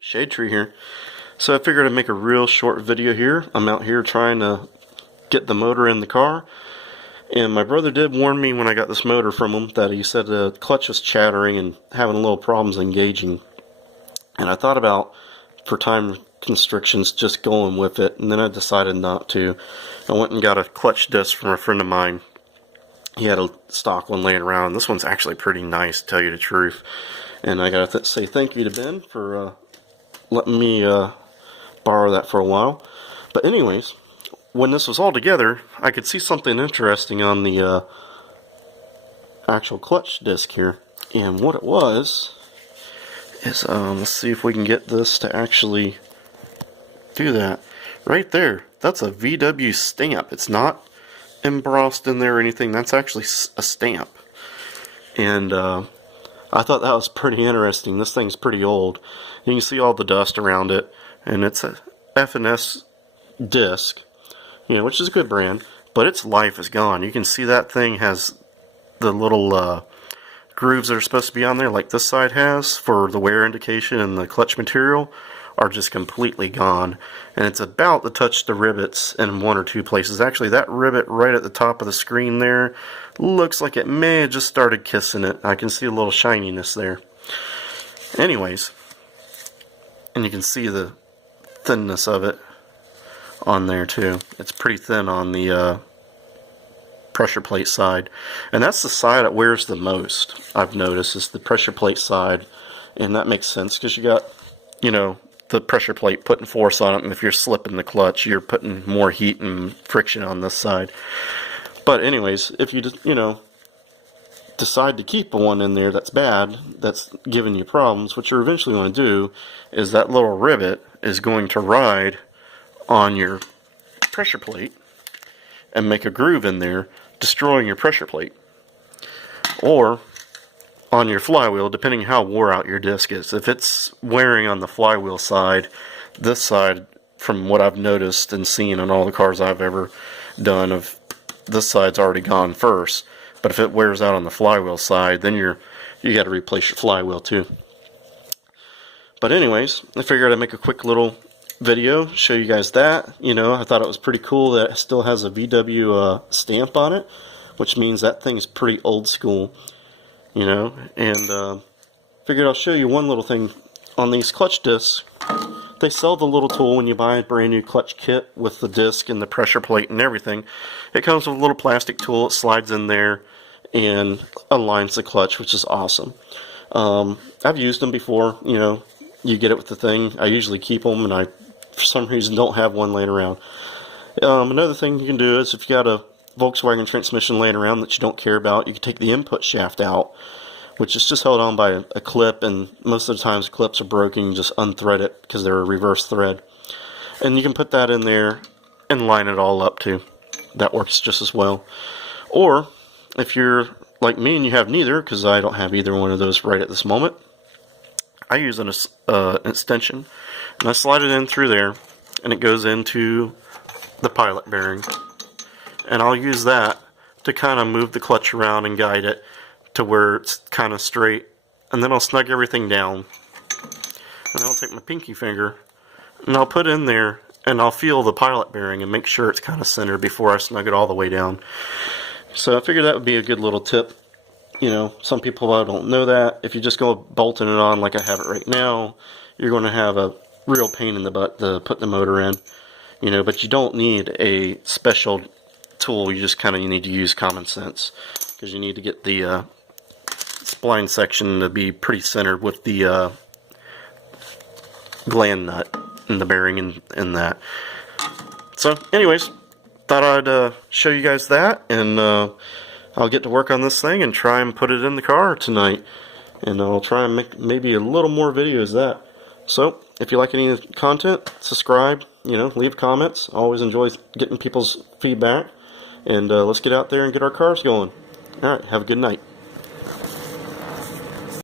Shade Tree here. So I figured I'd make a real short video here. I'm out here trying to get the motor in the car, and my brother did warn me when I got this motor from him that he said the clutch was chattering and having a little problems engaging. And I thought about, for time constrictions, just going with it, and then I decided not to. I went and got a clutch disc from a friend of mine. He had a stock one laying around. This one's actually pretty nice, to tell you the truth. And I gotta say thank you to Ben for letting me borrow that for a while. But anyways, when this was all together, I could see something interesting on the actual clutch disc here. And what it was is, let's see if we can get this to actually do that. Right there, that's a VW stamp. It's not embossed in there or anything. That's actually a stamp. And I thought that was pretty interesting. This thing's pretty old. You can see all the dust around it, and it's a F&S disc, which is a good brand, but its life is gone. You can see that thing has the little grooves that are supposed to be on there, like this side has, for the wear indication, and the clutch material are just completely gone. And it's about to touch the rivets in one or two places. Actually, that rivet right at the top of the screen there looks like it may have just started kissing it. I can see a little shininess there. Anyways, and you can see the thinness of it on there too. It's pretty thin on the pressure plate side, and that's the side it wears the most, I've noticed, is the pressure plate side. And that makes sense because you got the pressure plate putting force on it, and if you're slipping the clutch, you're putting more heat and friction on this side. But anyways, if you decide to keep one in there that's bad, that's giving you problems, what you're eventually going to do is that little rivet is going to ride on your pressure plate and make a groove in there, destroying your pressure plate. Or on your flywheel, depending how wore out your disc is. If it's wearing on the flywheel side, this side, from what I've noticed and seen on all the cars I've ever done, of this side's already gone first. But if it wears out on the flywheel side, then you got to replace your flywheel too. But anyways, I figured I'd make a quick little video, show you guys that. I thought it was pretty cool that it still has a VW stamp on it, which means that thing's pretty old school. And figured I'll show you one little thing on these clutch discs. They sell the little tool when you buy a brand new clutch kit with the disc and the pressure plate and everything. It comes with a little plastic tool. It slides in there and aligns the clutch, which is awesome. I've used them before. You get it with the thing. I usually keep them, and I, for some reason, don't have one laying around. Another thing you can do is, if you got a Volkswagen transmission laying around that you don't care about, you can take the input shaft out, which is just held on by a clip, and most of the times clips are broken. You just unthread it because they're a reverse thread, and you can put that in there and line it all up too. That works just as well. Or if you're like me and you have neither, because I don't have either one of those right at this moment, I use an extension, and I slide it in through there, and it goes into the pilot bearing. And I'll use that to kind of move the clutch around and guide it to where it's kind of straight. And then I'll snug everything down. And I'll take my pinky finger and I'll put in there, and I'll feel the pilot bearing and make sure it's kind of centered before I snug it all the way down. So I figured that would be a good little tip. Some people don't know that. If you just go bolting it on like I have it right now, you're going to have a real pain in the butt to put the motor in. But you don't need a special tool. You just you need to use common sense, because you need to get the spline section to be pretty centered with the gland nut and the bearing and that. So anyways, thought I'd show you guys that, and I'll get to work on this thing and try and put it in the car tonight, and I'll try and make maybe a little more videos of that. So if you like any of the content, subscribe, leave comments. I always enjoy getting people's feedback. And let's get out there and get our cars going. Alright, have a good night.